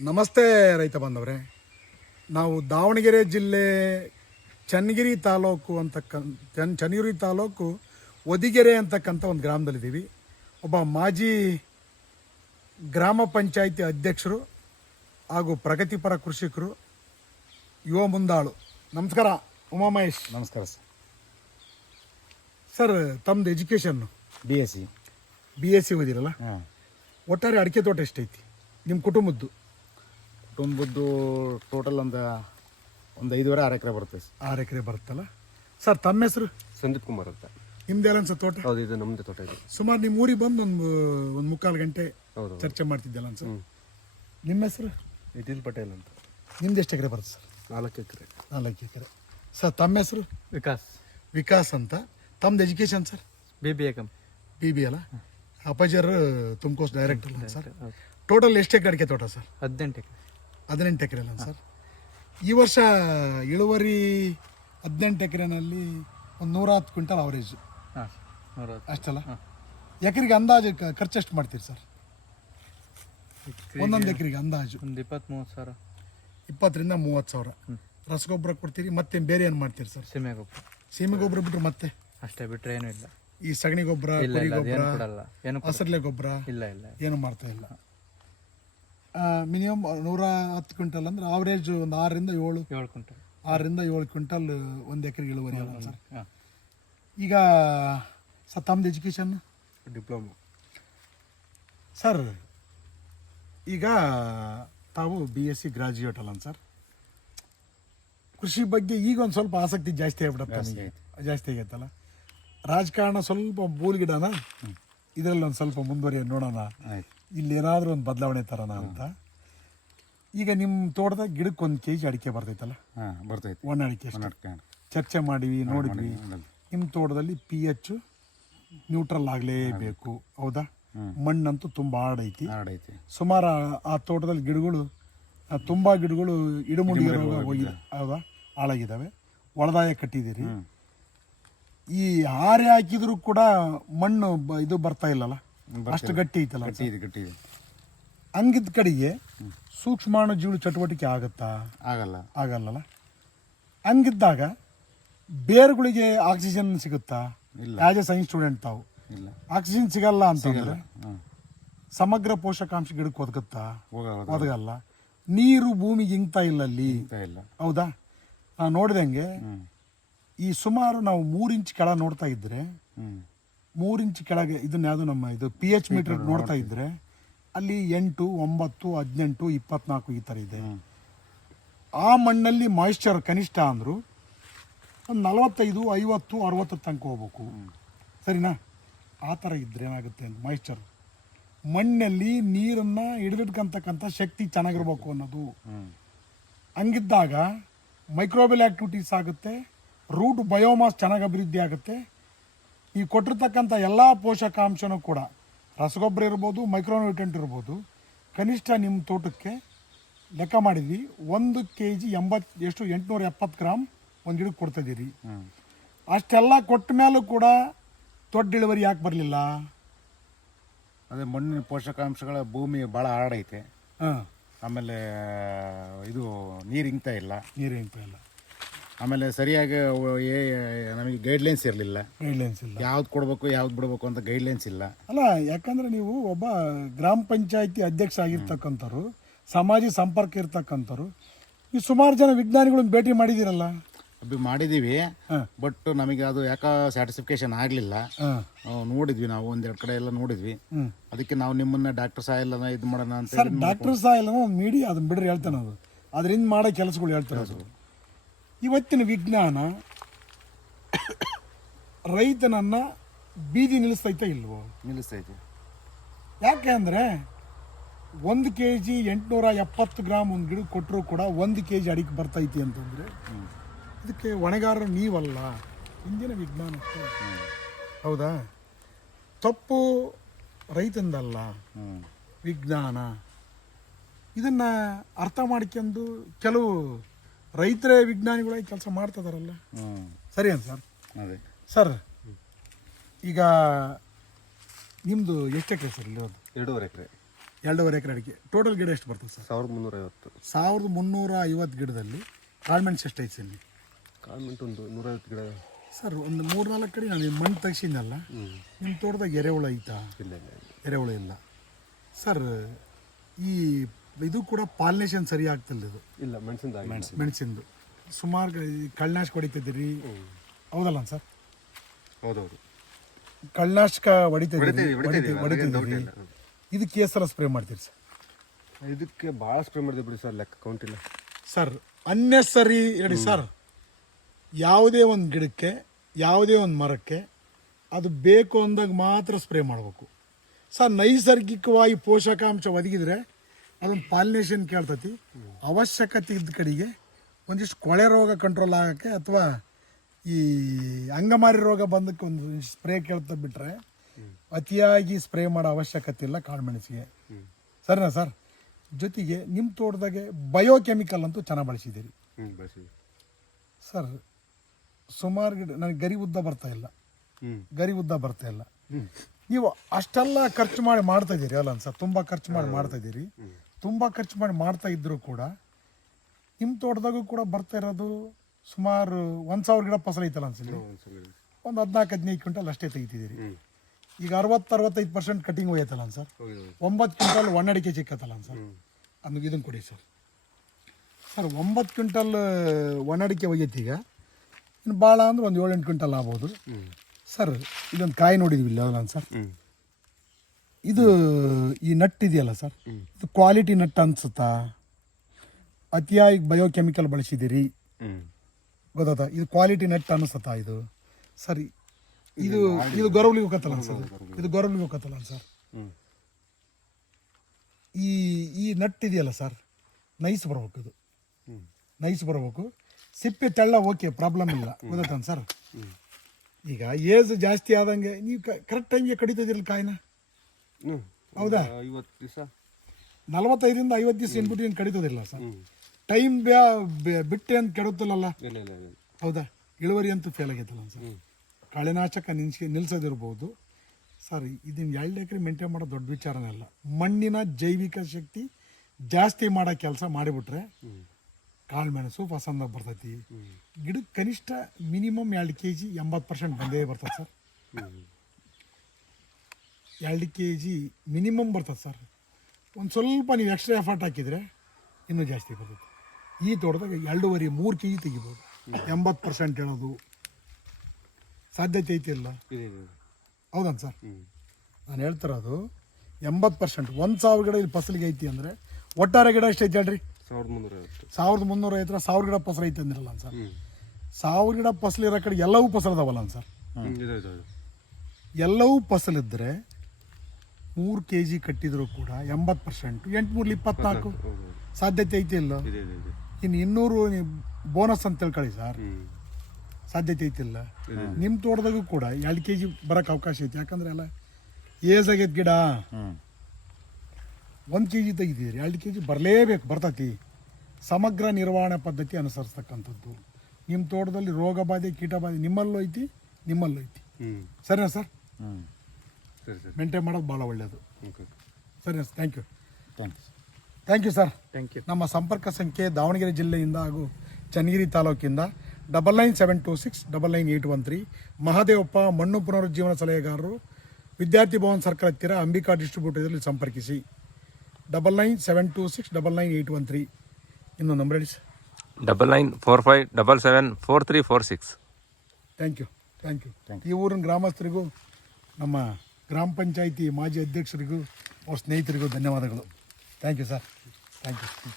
ನಮಸ್ತೆ ರೈತ ಬಾಂಧವರೇ. ನಾವು ದಾವಣಗೆರೆ ಜಿಲ್ಲೆ ಚನ್ನಗಿರಿ ತಾಲೂಕು ಅಂತಕ್ಕಂಥ ಚನ್ ಚನ್ನಗಿರಿ ತಾಲೂಕು ಒದಿಗೆರೆ ಅಂತಕ್ಕಂಥ ಒಂದು ಗ್ರಾಮದಲ್ಲಿದ್ದೀವಿ. ಒಬ್ಬ ಮಾಜಿ ಗ್ರಾಮ ಪಂಚಾಯಿತಿ ಅಧ್ಯಕ್ಷರು ಹಾಗೂ ಪ್ರಗತಿಪರ ಕೃಷಿಕರು ಯುವ ಮುಂದಾಳು. ನಮಸ್ಕಾರ ಉಮಾ ಮಹೇಶ್. ನಮಸ್ಕಾರ ಸರ್. ಸರ್ ತಮ್ಮದು education B S C. B S C ಓದಿರಲ್ಲ? ಹಾಂ. ಒಟ್ಟಾರೆ ಅಡಿಕೆ ತೋಟ ಎಷ್ಟೈತಿ? ನಿಮ್ಮ ಕುಟುಂಬದ್ದು? ಕುಟುಂಬದ್ದು ಟೋಟಲ್ ಒಂದು ಒಂದು ಐದುವರೆ ಆರು ಎಕರೆ ಬರುತ್ತೆ ಸರ್. ಆರು ಎಕರೆ ಬರುತ್ತಲ್ಲ? ಸರ್ ತಮ್ಮ ಹೆಸರು? ಸಂದೀಪ್ ಕುಮಾರ್ ಅಂತ. ನಿಮ್ದೆಲ್ಲ ಸರ್ ತೋಟ? ಹೌದು ಇದು ನಮ್ದು ತೋಟ ಇದೆ. ಸುಮಾರು ನಿಮ್ಮ ಊರಿಗೆ ಬಂದು ಒಂದು ಒಂದು ಮುಕ್ಕಾಲು ಗಂಟೆ ಹೌದು ಚರ್ಚೆ ಮಾಡ್ತಿದ್ದಲ್ಲ ಅನ್ಸ ನಿಮ್ಮ ಹೆಸರು? ನಿತಿನ್ ಪಟೇಲ್ ಅಂತ. ನಿಮ್ದು ಎಷ್ಟು ಎಕರೆ ಬರುತ್ತೆ ಸರ್? ನಾಲ್ಕು ಎಕರೆ. ನಾಲ್ಕು ಎಕರೆ. ಸರ್ ತಮ್ಮ ಹೆಸರು? ವಿಕಾಸ್. ವಿಕಾಸ್ ಅಂತ. ತಮ್ದು ಎಜುಕೇಶನ್ ಸರ್? ಬಿ ಬಿ ಎಕಮ್ ಕಂ. ಬಿ ಬಿ ಅಲ್ಲ? ಅಪಜರ್ ತುಮಕೋಸ್ ಡೈರೆಕ್ಟರ್ ಅಲ್ಲ ಸರ್? ಟೋಟಲ್ ಎಷ್ಟು ಎಕರೆ ಅಡಿಕೆ ತೋಟ ಸರ್? ಹದಿನೆಂಟು ಎಕರೆ. ಹದಿನೆಂಟು ಎಕರೆ ಅಲ್ಲ ಸರ್? ಈ ವರ್ಷ ಇಳುವರಿ ಹದಿನೆಂಟು ಎಕರೆನಲ್ಲಿ ಒಂದು ನೂರ ಹತ್ತು ಕ್ವಿಂಟಲ್ ಅವರೇಜ್ ಹಾಂ ನೂರ ಅಷ್ಟಲ್ಲ? ಎಕರೆಗೆ ಅಂದಾಜು ಕ- ಖರ್ಚು ಎಷ್ಟು ಮಾಡ್ತೀರಿ ಸರ್? ಒಂದೊಂದು ಎಕರೆಗೆ ಅಂದಾಜು. ಒಂದು ಇಪ್ಪತ್ತು ಮೂವತ್ತು ಸಾವಿರ. ಇಪ್ಪತ್ತರಿಂದ ಮೂವತ್ತು ಸಾವಿರ. ರಸಗೊಬ್ಬರ ಕೊಡ್ತೀರಿ ಮತ್ತೆ ಬೇರೆ ಏನು ಮಾಡ್ತೀರಿ ಸರ್? ಸೀಮೆ ಗೊಬ್ಬರ. ಸೀಮೆ ಗೊಬ್ಬರ ಬಿಟ್ರೆ ಮತ್ತೆ? ಅಷ್ಟೇ ಬಿಟ್ಟರೆ ಏನೂ ಇಲ್ಲ. ಈ ಸಗಣಿ ಗೊಬ್ಬರ ಇಲ್ಲ ಕುರಿ ಇಲ್ಲ ಗೊಬ್ಬರ ಅದೇನು ಕೊಡಲ್ಲ. ಏನು ಕೊಡ- ಹಸರ್ಲೆ ಗೊಬ್ಬರ ಇಲ್ಲ ಇಲ್ಲ. ಏನು ಮಾಡ್ತಾ ಇಲ್ಲ. ಮಿನಿಮಮ್ ನೂರ ಹತ್ತು ಕ್ವಿಂಟಲ್ ಅಂದ್ರೆ ಆವರೇಜ್ ಒಂದು ಆರರಿಂದ ಏಳು. ಏಳು ಕ್ವಿಂಟಲ್. ಆರರಿಂದ ಏಳು ಕ್ವಿಂಟಲ್ ಒಂದು ಎಕರೆಗೆ ಇಳುವರಿ ಅಲ್ಲ ಸರ್. ಹಾಂ. ಈಗ ಸರ್ ತಮ್ಮದು ಎಜುಕೇಷನ್ ಡಿಪ್ಲೊಮಾ ಸರ್ ಈಗ ತಾವು ಬಿ ಎಸ್ ಸಿ ಗ್ರಾಜ್ಯುಯೇಟ್ ಅಲ್ಲ ಸರ್. ಕೃಷಿ ಬಗ್ಗೆ ಈಗ ಒಂದು ಸ್ವಲ್ಪ ಆಸಕ್ತಿ ಜಾಸ್ತಿ ಆಗ್ಬಿಡುತ್ತೆ ಜಾಸ್ತಿ ಆಗೈತಲ್ಲ. ರಾಜಕಾರಣ ಸ್ವಲ್ಪ ಬೂಲ್ಗಿಡನ ಇದರಲ್ಲಿ ಒಂದು ಸ್ವಲ್ಪ ಮುಂದುವರಿಯ ನೋಡೋಣ. ಆಯ್ತು ಇಲ್ಲಿ ಏನಾದರೂ ಒಂದು ಬದಲಾವಣೆ ತರೋಣ ಅಂತ. ಈಗ ನಿಮ್ಮ ತೋಟದ ಗಿಡಕ್ಕೆ ಒಂದು ಕೆ ಜಿ ಅಡಿಕೆ ಬರ್ತೈತಲ್ಲ? ಹಾಂ ಬರ್ತೈತೆ. ಒಣ ಅಡಿಕೆ ಅಷ್ಟೇ. ಚರ್ಚೆ ಮಾಡಿವಿ ನೋಡಿದ್ವಿ. ನಿಮ್ಮ ತೋಟದಲ್ಲಿ ಪಿ ಎಚ್ ನ್ಯೂಟ್ರಲ್ ಆಗಲೇಬೇಕು. ಹೌದಾ? ಮಣ್ಣಂತೂ ತುಂಬ ಹಾಡೈತಿ. ಆಡೈತಿ ಸುಮಾರು ಆ- ಆ ತೋಟದಲ್ಲಿ ಗಿಡಗಳು ಆ, ತುಂಬಾ ಗಿಡಗಳು ಇಡಮುಡಿ ಹೋಗಿ ಹೋಗಿದೆ ಹೌದಾ? ಹಾಳಾಗಿದ್ದಾವೆ ಒಳದಾಯ ಕಟ್ಟಿದ್ದೀರಿ. ಈ ಹಾರೆ ಹಾಕಿದ್ರು ಕೂಡ ಮಣ್ಣು ಬ- ಇದು ಬರ್ತಾ ಇಲ್ಲಲ್ಲ? ಅಷ್ಟು ಗಟ್ಟಿ ಐತಲ್ಲ ಗಟ್ಟಿ ಇದೆ ಗಟ್ಟಿ ಇದೆ. ಹಂಗಿದ್ದ ಕಡೆಗೆ ಸೂಕ್ಷ್ಮಾಣು ಜೀವಳ ಚಟುವಟಿಕೆ ಆಗುತ್ತಾ? ಆಗಲ್ಲ. ಆಗಲ್ಲಲ್ಲ. ಹಂಗಿದ್ದಾಗ ಬೇರುಗಳಿಗೆ ಆಕ್ಸಿಜನ್ ಸಿಗುತ್ತಾ? ಇಲ್ಲ. ಆಸ್ ಎ ಸೈನ್ಸ್ ಸ್ಟೂಡೆಂಟ್ ತಾವು. ಇಲ್ಲ. ಆಕ್ಸಿಜನ್ ಸಿಗಲ್ಲ ಅಂತಂದ್ರೆ ಸಮಗ್ರ ಪೋಷಕಾಂಶ ಗಿಡಕ್ಕೆ ಒದಗುತ್ತಾ? ಒದಗಲ್ಲ ನೀರು ಭೂಮಿಗೆ ಇಂಗ್ತಾ ಇಲ್ಲ ಅಲ್ಲಿ? ಇಲ್ಲ. ಹೌದಾ? ನಾನು ನೋಡಿದಂಗೆ ಈ ಸುಮಾರು ನಾವು ಮೂರು ಇಂಚ್ ಕೆಳ ನೋಡ್ತಾ ಇದ್ರೆ ಮೂರು ಇಂಚ್ ಕೆಳಗೆ ಇದನ್ನ ಯಾವುದು ನಮ್ಮ ಇದು ಪಿ ಎಚ್ ಮೀಟರ್ ನೋಡ್ತಾ ಇದ್ರೆ ಅಲ್ಲಿ ಎಂಟು ಒಂಬತ್ತು ಹದಿನೆಂಟು ಇಪ್ಪತ್ನಾಲ್ಕು ಈ ಥರ ಇದೆ. ಆ ಮಣ್ಣಲ್ಲಿ ಮಾಯಿಶ್ಚರ್ ಕನಿಷ್ಠ ಅಂದರು ಒಂದು ನಲವತ್ತೈದು ಐವತ್ತು ಅರವತ್ತು ತನಕ ಹೋಗ್ಬೇಕು. ಸರಿನಾ? ಆ ಥರ ಇದ್ರೆ ಏನಾಗುತ್ತೆ ಮಾಯಿಶ್ಚರ್ ಮಣ್ಣಲ್ಲಿ ನೀರನ್ನು ಹಿಡಿದಿಟ್ಕೊಂತಕ್ಕಂಥ ಶಕ್ತಿ ಚೆನ್ನಾಗಿರ್ಬೇಕು ಅನ್ನೋದು. ಹಂಗಿದ್ದಾಗ ಮೈಕ್ರೋಬಿಯಲ್ ಆಕ್ಟಿವಿಟೀಸ್ ಆಗುತ್ತೆ ರೂಟ್ ಬಯೋಮಾಸ್ ಚೆನ್ನಾಗಿ ಅಭಿವೃದ್ಧಿ ಆಗುತ್ತೆ ಈ ಕೊಟ್ಟಿರ್ತಕ್ಕಂಥ ಎಲ್ಲ ಪೋಷಕಾಂಶನೂ ಕೂಡ ರಸಗೊಬ್ಬರ ಇರ್ಬೋದು ಮೈಕ್ರೋನ್ಯೂಟ್ರೆಂಟ್ ಇರ್ಬೋದು ಕನಿಷ್ಠ ನಿಮ್ಮ ತೋಟಕ್ಕೆ ಲೆಕ್ಕ ಮಾಡಿದ್ವಿ. ಒಂದು ಕೆ ಜಿ ಎಂಬತ್ತು ಎಷ್ಟು ಎಂಟುನೂರ ಎಪ್ಪತ್ತು ಗ್ರಾಮ್ ಒಂದು ಗಿಡಕ್ಕೆ ಕೊಡ್ತಿದ್ದೀರಿ ಅಷ್ಟೆಲ್ಲ ಕೊಟ್ಟ ಮೇಲೂ ಕೂಡ ದೊಡ್ಡ ಇಳುವರಿ ಯಾಕೆ ಬರಲಿಲ್ಲ? ಅದೇ ಮಣ್ಣಿನ ಪೋಷಕಾಂಶಗಳ ಭೂಮಿ ಭಾಳ ಹಾಡೈತೆ ಹಾಂ. ಆಮೇಲೆ ಇದು ನೀರು ಇಂಗ್ತಾ ಇಲ್ಲ. ನೀರು ಇಂಗ್ತಾ ಇಲ್ಲ. ಆಮೇಲೆ ಸರಿಯಾಗಿ ಅವು ಏ- ನಮಗೆ ಗೈಡ್ಲೈನ್ಸ್ ಇರಲಿಲ್ಲ. ಗೈಡ್ಲೈನ್ಸ್ ಇಲ್ಲ. ಯಾವ್ದು ಕೊಡಬೇಕು ಯಾವ್ದು ಬಿಡಬೇಕು ಅಂತ ಗೈಡ್ಲೈನ್ಸ್ ಇಲ್ಲ. ಅಲ್ಲ ಯಾಕಂದ್ರೆ ನೀವು ಒಬ್ಬ ಗ್ರಾಮ ಪಂಚಾಯತಿ ಅಧ್ಯಕ್ಷ ಆಗಿರ್ತಕ್ಕಂಥವ್ರು ಸಮಾಜ ಸಂಪರ್ಕ ಇರ್ತಕ್ಕಂಥವ್ರು ಈ ಸುಮಾರು ಜನ ವಿಜ್ಞಾನಿಗಳನ್ನ ಭೇಟಿ ಮಾಡಿದ್ದೀರಲ್ಲ? ಅಭಿ ಮಾಡಿದ್ದೀವಿ. ಬಟ್ ನಮಗೆ ಅದು ಯಾಕೆ ಸ್ಯಾಟಿಸ್ಫಿಕೇಶನ್ ಆಗಲಿಲ್ಲ. ಹಾಂ. ನೋಡಿದ್ವಿ ನಾವು ಒಂದೆರಡು ಕಡೆ ಎಲ್ಲ ನೋಡಿದ್ವಿ. ಹ್ಮ್. ಅದಕ್ಕೆ ನಾವು ನಿಮ್ಮನ್ನ ಡಾಕ್ಟರ್ ಸಾಯಲ್ಲ ಇದು ಮಾಡೋಣ ಅಂತ ಸರ್ ಡಾಕ್ಟರ್ ಸಾಯಿಲ್ ಒಂದು ಮೀಡಿಯಾ ಅದನ್ನ ಬಿಡ್ರಿ ಹೇಳ್ತಾನೆ ಅದು ಅದರಿಂದ ಮಾಡೋ ಕೆಲಸಗಳು ಹೇಳ್ತಾರೆ ಅದು ಇವತ್ತಿನ ವಿಜ್ಞಾನ ರೈತನನ್ನ ಬೀದಿ ನಿಲ್ಲಿಸ್ತೈತೆ ಇಲ್ವೋ? ನಿಲ್ಲಿಸ್ತೈತೆ. ಯಾಕೆ ಅಂದರೆ ಒಂದು ಕೆ ಜಿ ಎಂಟುನೂರ ಎಪ್ಪತ್ತು ಗ್ರಾಮ್ ಒಂದು ಗಿಡ ಕೊಟ್ಟರು ಕೂಡ ಒಂದು ಕೆ ಜಿ ಅಡಿಕೆ ಬರ್ತೈತಿ ಅಂತಂದರೆ ಇದಕ್ಕೆ ಹೊಣೆಗಾರರು ನೀವಲ್ಲ. ಇಂದಿನ ವಿಜ್ಞಾನ ಹೌದಾ? ತಪ್ಪು ರೈತಂದಲ್ಲ. ವಿಜ್ಞಾನ. ಇದನ್ನು ಅರ್ಥ ಮಾಡ್ಕೊಂಡು ಕೆಲವು ರೈತರೇ ವಿಜ್ಞಾನಿಗಳಾಗಿ ಕೆಲಸ ಮಾಡ್ತಿದಾರಲ್ಲ? ಸರಿ ಅಂತ ಸರ್. ಅದೇ. ಸರ್ ಈಗ ನಿಮ್ಮದು ಎಷ್ಟು ಎಕರೆ ಸರ್ ಇಲ್ಲಿರೋದು ಎರಡೂವರೆ ಎಕರೆ. ಎರಡೂವರೆ ಎಕರೆ ಅಡಿಕೆ. ಟೋಟಲ್ ಗಿಡ ಎಷ್ಟು ಬರ್ತದೆ ಸರ್? ಸಾವಿರದ ಮುನ್ನೂರೈವತ್ತು. ಸಾವಿರದ ಮುನ್ನೂರ ಐವತ್ತು ಗಿಡದಲ್ಲಿ ಕಾಳ್ಮೆಣ್ಸ್ ಎಷ್ಟು ಐತೆ ಇಲ್ಲಿ? ಕಾಳ್ಮೆಂಟ್ ಒಂದು ನೂರೈವತ್ತು ಗಿಡ. ಸರ್ ಒಂದು ಮೂರು ನಾಲ್ಕು ಕಡೆ ನಾನು ಮಣ್ಣು ತೆಗ್ಸಿದ್ನಲ್ಲ ನಿಮ್ಮ ತೋಟದಾಗ ಎರೆಹುಳ ಐತಾ? ಇಲ್ಲ ಇಲ್ಲ. ಎರೆಹುಳ ಇಲ್ಲ. ಸರ್ ಈ ಇದು ಕೂಡ ಪಾಲಿನೇಷನ್ ಸರಿ ಆಗ್ತಿಲ್ಲ ಇದು. ಇಲ್ಲ ಮೆಣಸಿನ ಮೆಣಸು ಮೆಣಸಿಂದು ಸುಮಾರು ಕಳ್ಳನಾಶಕ ಹೊಡಿತಿದ್ದೀರಿ. ಹೌದಲ್ಲ ಸರ್? ಹೌದೌದು. ಕಳ್ಳನಾಶಕ ಹೊಡಿತಿದ್ದೀರಿ ಇದಕ್ಕೆ ಎಷ್ಟು ಸಲ ಸ್ಪ್ರೇ ಮಾಡ್ತೀರಿ ಸರ್? ಇದಕ್ಕೆ ಭಾಳ ಸ್ಪ್ರೇ ಮಾಡ್ತೀವಿ ಬಿಡಿ ಸರ್ ಲೆಕ್ಕ ಕೌಂಟ್ ಇಲ್ಲ. ಸರ್ ಅನ್ನೆಸರಿ ಹೇಳಿ ಸರ್. ಯಾವುದೇ ಒಂದು ಗಿಡಕ್ಕೆ ಯಾವುದೇ ಒಂದು ಮರಕ್ಕೆ ಅದು ಬೇಕು ಅಂದಾಗ ಮಾತ್ರ ಸ್ಪ್ರೇ ಮಾಡಬೇಕು. ಸರ್ ನೈಸರ್ಗಿಕವಾಗಿ ಪೋಷಕಾಂಶ ಒದಗಿದ್ರೆ ಅದೊಂದು ಪಾಲಿನೇಷನ್ ಕೇಳ್ತತಿ. ಅವಶ್ಯಕತೆ ಇದ್ದ ಕಡೆಗೆ ಒಂದಿಷ್ಟು ಕೊಳೆ ರೋಗ ಕಂಟ್ರೋಲ್ ಆಗೋಕ್ಕೆ ಅಥವಾ ಈ ಅಂಗಮಾರಿ ರೋಗ ಬಂದಕ್ಕೆ ಒಂದು ಸ್ಪ್ರೇ ಕೇಳ್ತಾ ಬಿಟ್ರೆ ಅತಿಯಾಗಿ ಸ್ಪ್ರೇ ಮಾಡೋ ಅವಶ್ಯಕತೆ ಇಲ್ಲ ಕಾಳುಮೆಣಸಿಗೆ ಸರಿನಾ ಸರ್? ಜೊತೆಗೆ ನಿಮ್ಮ ತೋಟದಾಗೆ ಬಯೋಕೆಮಿಕಲ್ ಅಂತೂ ಚೆನ್ನಾಗಿ ಬಳಸಿದ್ದೀರಿ. ಸರ್ ಸುಮಾರು ಗಿಡ ನನಗೆ ಗರಿ ಉದ್ದ ಬರ್ತಾ ಇಲ್ಲ. ಗರಿ ಉದ್ದ ಬರ್ತಾ ಇಲ್ಲ. ನೀವು ಅಷ್ಟೆಲ್ಲ ಖರ್ಚು ಮಾಡಿ ಮಾಡ್ತಾ ಇದ್ದೀರಿ ಅಲ್ಲ ಸರ್ ತುಂಬ ಖರ್ಚು ಮಾಡಿ ಮಾಡ್ತಾ ಇದ್ದೀರಿ. ತುಂಬ ಖರ್ಚು ಮಾಡಿ ಮಾಡ್ತಾ ಇದ್ದರೂ ಕೂಡ ನಿಮ್ಮ ತೋಟದಾಗೂ ಕೂಡ ಬರ್ತಾ ಇರೋದು ಸುಮಾರು ಒಂದು ಸಾವಿರ ಗಿಡ ಫಸಲು ಐತಲ್ಲ ಅನ್ಸಲಿ ಒಂದು ಹದಿನಾಲ್ಕು ಹದಿನೈದು ಕ್ವಿಂಟಲ್ ಅಷ್ಟೇ ತೆಗಿತಿದ್ದೀರಿ. ಈಗ ಅರವತ್ತು ಅರವತ್ತೈದು ಪರ್ಸೆಂಟ್ ಕಟಿಂಗ್ ಹೋಯ್ತಲ್ಲ ಸರ್ ಒಂಬತ್ತು ಕ್ವಿಂಟಲ್ ಒಣ್ಣಡಿಕೆ ಸಿಕ್ಕತ್ತಲ್ಲ ಸರ್ ನಮಗೆ ಇದನ್ನು ಕೊಡಿ ಸರ್. ಸರ್ ಒಂಬತ್ತು ಕ್ವಿಂಟಲ್ ಒಣ್ಣಡಿಕೆ ಒಯ್ಯತ್ತೀಗ ಇನ್ನು ಭಾಳ ಅಂದ್ರೆ ಒಂದು ಏಳೆಂಟು ಕ್ವಿಂಟಲ್ ಆಗ್ಬೋದು. ಸರ್ ಇದೊಂದು ಕಾಯಿ ನೋಡಿದ್ವಿ ಇಲ್ಲ ಸರ್? ಇದು ಈ ನಟ್ ಇದೆಯಲ್ಲ ಸರ್? ಇದು ಕ್ವಾಲಿಟಿ ನಟ್ ಅನ್ಸುತ್ತಾ? ಅತಿಯಾಗಿ ಬಯೋಕೆಮಿಕಲ್ ಬಳಸಿದ್ದೀರಿ. ಹ್ಞೂ ಗೊತ್ತಾತ ಇದು ಕ್ವಾಲಿಟಿ ನಟ್ ಅನಿಸುತ್ತಾ ಇದು? ಸರಿ ಇದು ಇದು ಗೊರವ್ಲಿಗೆ ಹೋಗತ್ತಲ್ಲ ಸರ್? ಇದು ಗೊರವ್ಲಿಗೆ ಹೋಗತ್ತಲ್ಲ ಸರ್? ಈ ಈ ನಟ್ ಇದೆಯಲ್ಲ ಸರ್? ನೈಸ್ ಬರ್ಬೇಕು ಇದು. ನೈಸ್ ಬರಬೇಕು. ಸಿಪ್ಪೆ ತೆಳ್ಳ ಓಕೆ ಪ್ರಾಬ್ಲಮ್ ಇಲ್ಲ. ಗೊತ್ತಾಯ್ತಾನ ಸರ್? ಈಗ ಏಜ್ ಜಾಸ್ತಿ ಆದಂಗೆ ನೀವು ಕರೆಕ್ಟ್ ಟೈಮ್ಗೆ ಕಡಿತದಿರಲ್ಲ ಕಾಯಿನ? ಹೌದಾ? ಐವತ್ತು ದಿವಸ. ನಲವತ್ತೈದರಿಂದ ಐವತ್ತು ದಿವಸ ಇನ್ಬಿಟ್ಟು ಏನು ಕಡಿತದಿಲ್ಲ ಸರ್? ಟೈಮ್ ಬಿಟ್ಟೆ ಅಂತ ಕೆಡುತ್ತಲ್ಲ ಹೌದಾ? ಇಳುವರಿ ಅಂತೂ ಫೇಲ್ ಆಗೈತಲ್ಲ ಸರ್. ಕಳೆನಾಶಕ ನಿಲ್ಸಿ ನಿಲ್ಸೋದಿರ್ಬೋದು. ಸರ್ ಇದನ್ನ ಎರಡು ಎಕರೆ ಮೇಂಟೈನ್ ಮಾಡೋ ದೊಡ್ಡ ವಿಚಾರನೇ ಅಲ್ಲ. ಮಣ್ಣಿನ ಜೈವಿಕ ಶಕ್ತಿ ಜಾಸ್ತಿ ಮಾಡೋ ಕೆಲಸ ಮಾಡಿಬಿಟ್ರೆ ಕಾಳುಮೆಣಸು ಫಸಂದಾಗ ಬರ್ತೈತಿ. ಗಿಡಕ್ಕೆ ಕನಿಷ್ಠ ಮಿನಿಮಮ್ ಎರಡು ಕೆ ಜಿ ಎಂಬತ್ತು ಪರ್ಸೆಂಟ್ ಬಂದೇ ಬರ್ತದೆ ಸರ್. ಎರಡು ಕೆ ಜಿ ಮಿನಿಮಮ್ ಬರ್ತದೆ ಸರ್. ಒಂದು ಸ್ವಲ್ಪ ನೀವು ಎಕ್ಸ್ಟ್ರಾ ಎಫರ್ಟ್ ಹಾಕಿದರೆ ಇನ್ನೂ ಜಾಸ್ತಿ ಬರ್ತದೆ ಈ ತೋಟದಾಗ ಎರಡೂವರೆ ಮೂರು ಕೆ ಜಿ ತೆಗಿಬೋದು ಎಂಬತ್ತು ಪರ್ಸೆಂಟ್ ಹೇಳೋದು ಸಾಧ್ಯತೆ ಐತಿ ಇಲ್ಲ ಹೌದನ್ ಸರ್? ನಾನು ಹೇಳ್ತಿರೋದು ಎಂಬತ್ತು ಪರ್ಸೆಂಟ್ ಒಂದು ಸಾವಿರ ಗಿಡ ಇಲ್ಲಿ ಫಸಲಿಗೆ ಐತಿ ಅಂದರೆ ಒಟ್ಟಾರೆ ಗಿಡ ಎಷ್ಟೈತಿ ಹೇಳ್ರಿ? ಸಾವಿರದ ಮುನ್ನೂರ ಐತ್ರ ಸಾವಿರ ಗಿಡ ಫಸಲು ಐತೆ ಅಂದಿರಲ್ಲ ಸರ್? ಸಾವಿರ ಗಿಡ ಫಸಲು ಇರೋ ಕಡೆ ಎಲ್ಲವೂ ಫಸಲದವಲ್ಲ ಸರ್? ಎಲ್ಲವೂ ಫಸಲಿದ್ದರೆ ಮೂರು ಕೆ ಜಿ ಕಟ್ಟಿದ್ರು ಕೂಡ ಎಂಬತ್ತು ಪರ್ಸೆಂಟು ಎಂಟು ಮೂರು ಇಪ್ಪತ್ನಾಲ್ಕು ಸಾಧ್ಯತೆ ಐತಿ ಇಲ್ಲ? ಇದೆ ಇದೆ ಇದೆ. ಇನ್ನು ಇನ್ನೂರು ಬೋನಸ್ ಅಂತ ತಿಳ್ಕೊಳ್ಳಿ ಸರ್. ಸಾಧ್ಯತೆ ಸಾಧ್ಯತೆ ಐತಿಲ್ಲ ನಿಮ್ಮ ತೋಟದಾಗೂ ಕೂಡ ಎರಡು ಕೆ ಜಿ ಬರೋಕ್ಕೆ ಅವಕಾಶ ಐತಿ. ಯಾಕಂದ್ರೆ ಎಲ್ಲ ಏಜ್ ಆಗೈತೆ ಗಿಡ. ಒಂದು ಕೆ ಜಿ ತೆಗಿತೀರಿ ಎರಡು ಕೆ ಜಿ ಬರಲೇಬೇಕು ಬರ್ತೈತಿ. ಸಮಗ್ರ ನಿರ್ವಹಣೆ ಪದ್ಧತಿ ಅನುಸರಿಸ್ತಕ್ಕಂಥದ್ದು. ನಿಮ್ಮ ತೋಟದಲ್ಲಿ ರೋಗ ಬಾಧೆ ಕೀಟ ಬಾಧೆ ನಿಮ್ಮಲ್ಲೂ ಐತಿ ನಿಮ್ಮಲ್ಲೂ ಐತಿ. ಸರಿನಾ ಸರ್? ಸರಿ ಸರಿ. ಮೇಂಟೈನ್ ಮಾಡೋದು ಭಾಳ ಒಳ್ಳೆಯದು okay sir thank you thanks thank you sir thank you ನಮ್ಮ ಸಂಪರ್ಕ ಸಂಖ್ಯೆ ದಾವಣಗೆರೆ ಜಿಲ್ಲೆಯಿಂದ ಹಾಗೂ Channagiri ತಾಲೂಕಿಂದ double nine seven two six double nine eight one three Mahadevappa ಮಣ್ಣು ಪುನರುಜ್ಜೀವನ ಸಲಹೆಗಾರರು ವಿದ್ಯಾರ್ಥಿ ಭವನ್ ಸರ್ಕಲ್ ಹತ್ತಿರ ಅಂಬಿಕಾ ಡಿಸ್ಟ್ರಿಬ್ಯೂಟರ್ ಸಂಪರ್ಕಿಸಿ. Double nine seven two six double nine eight one three ಇನ್ನೊಂದು ನಂಬರ್ ಹೇಳಿ sir double nine four five double seven four three four six thank you thank you ಈ ಊರಿನ ಗ್ರಾಮಸ್ಥರಿಗೂ ನಮ್ಮ ಗ್ರಾಮ ಪಂಚಾಯಿತಿ ಮಾಜಿ ಅಧ್ಯಕ್ಷರಿಗೂ ಅವ್ರ ಸ್ನೇಹಿತರಿಗೂ ಧನ್ಯವಾದಗಳು. Thank you sir thank you